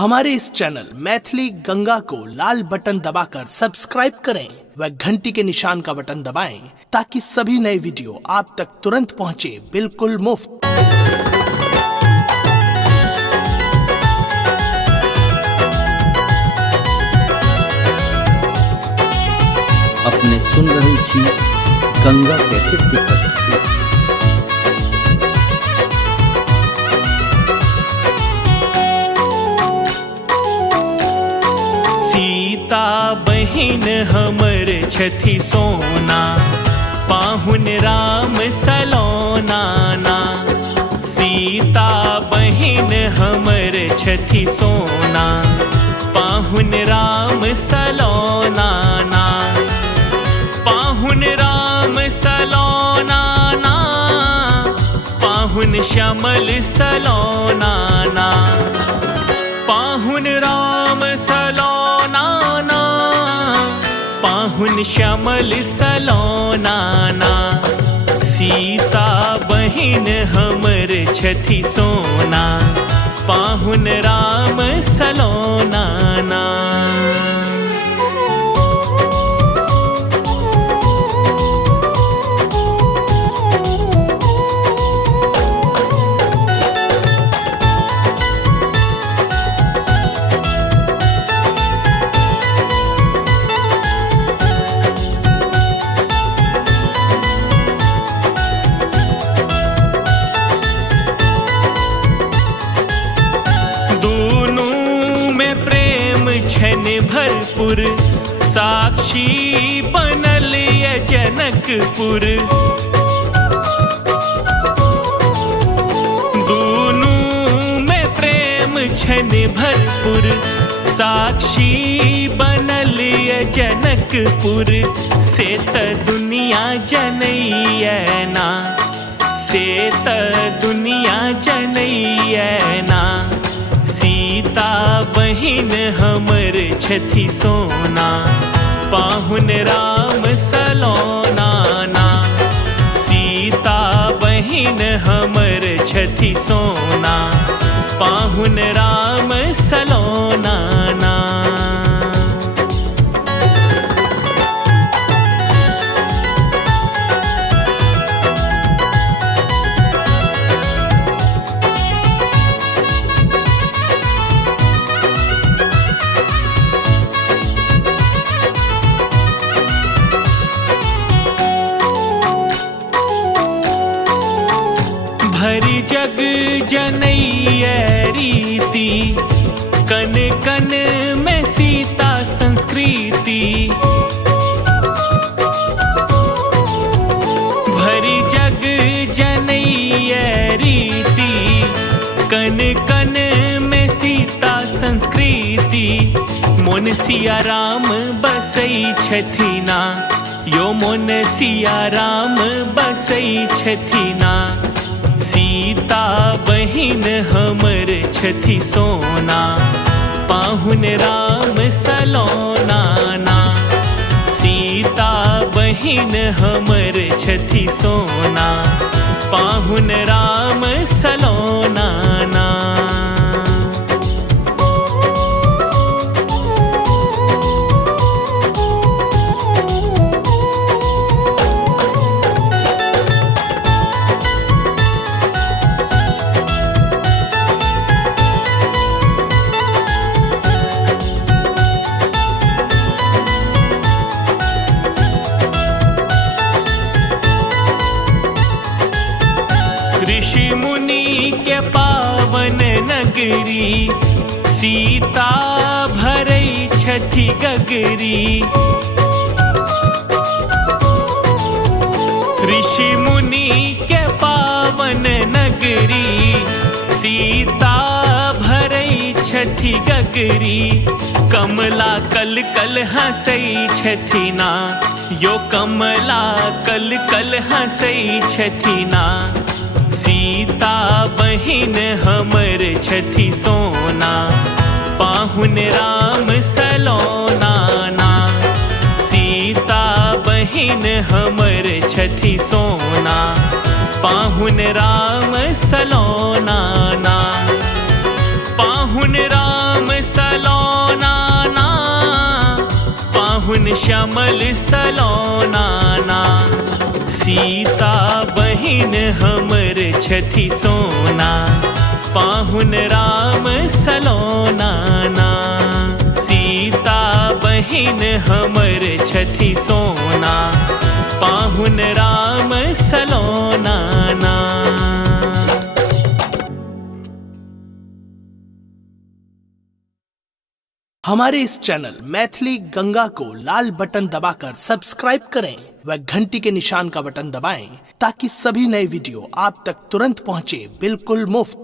हमारे इस चैनल मैथिली गंगा को लाल बटन दबाकर सब्सक्राइब करें व घंटी के निशान का बटन दबाएं ताकि सभी नए वीडियो आप तक तुरंत पहुंचे बिल्कुल मुफ्त। अपने सुन रही थी गंगा कैसेट की प्रस्तुति। सीता बहिन हमर छथि सोना, पाहुन राम सलोना ना। सीता बहिन हमर छथि सोना, पाहुन राम सलोना ना। पाहुन राम सलोना ना, पाहुन श्यामल सलोना ना। पाहुन राम सलोना ना, पाहुन श्यामल सलोना ना। सीता बहिन हमर छथि सोना, पाहुन राम सलोना ना। भरपुर साक्षी बनल ये जनकपुर। दूनू में प्रेम छन भरपुर, साक्षी बनल ये जनकपुर। से त दुनिया जनैया ना, से त दुनिया जनैया ना। सीता बहिन हमर छथि सोना, पाहुन राम सलोना ना। सीता बहिन हमर छथि सोना, पाहुन राम सलोना ना। भरी जग जनैया रीति, कन कन में सीता संस्कृति। भरी जग जनैया रीति, कन कन में सीता संस्कृति। मोन सिया राम बसई छथि ना, यो मोन सिया राम बसई छथि ना। सीता बहिन हमर छथि सोना, पाहुन राम सलोना ना। सीता बहिन हमर छथि सोना, पाहुन राम सलोना ना। ऋषि मुनि के पावन नगरी, सीता भरई छथि गगरी। ऋषि मुनि के पावन नगरी, सीता भरई छथि गगरी। कमला कल कल हंसई छथि ना, यो कमला कल कल हंसई छथि ना। सीता बहिन हमर छथि सोना, पाहुन राम सलोना ना। सीता बहिन हमर छथि सोना, पाहुन राम सलोना ना। पाहुन राम सलोना ना, पाहुन श्यामल सलोना ना। सीता बहिन हमर छथि सोना, पाहुन राम सलोना ना। सीता बहिन हमर छथि सोना, पाहुन राम सलोना ना। हमारे इस चैनल मैथिली गंगा को लाल बटन दबाकर सब्सक्राइब करें व घंटी के निशान का बटन दबाएं ताकि सभी नए वीडियो आप तक तुरंत पहुंचे बिल्कुल मुफ्त।